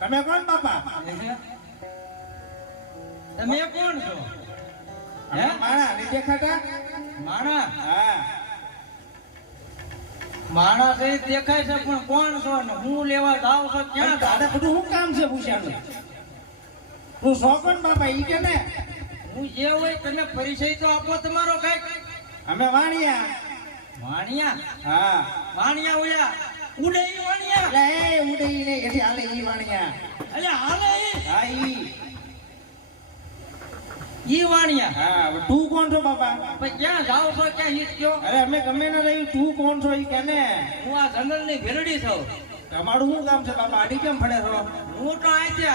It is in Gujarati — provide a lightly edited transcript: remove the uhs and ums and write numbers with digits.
તમે કોણ બાપા? તમે કોણ છો? હે માણા નહીં દેખાતા? માણા? હા માણા તો દેખાય છે પણ કોણ છો ને હું લેવા જાવ છો ક્યાં? દાદા બધું શું કામ છે પૂછ્યાનું? તું સો કોણ બાપા ઈ કે ને? હું જે હોય તમે પરિચય તો આપો તમારો કઈક. અમે વાણિયા. વાણિયા? હા વાણિયા ઓયા ઉડે ઈ વાણિયા? એટલે એ ઉડે ઈ નહીં એથી હાલે ઈ વાણિયા. એટલે હાલે ઈ? હા ઈ વાણિયા? હા તું કોણ છો બાપા? પણ ક્યાં જાવ છો ક્યાં હિત કયો? અરે અમે ગમે ના રહી તું કોણ છો ઈ કે ને? હું આ જંગલ ની ભેરડી છું. તમારું શું કામ છે બાપા? આડી કેમ ફળે છો? હું તો અહીંથી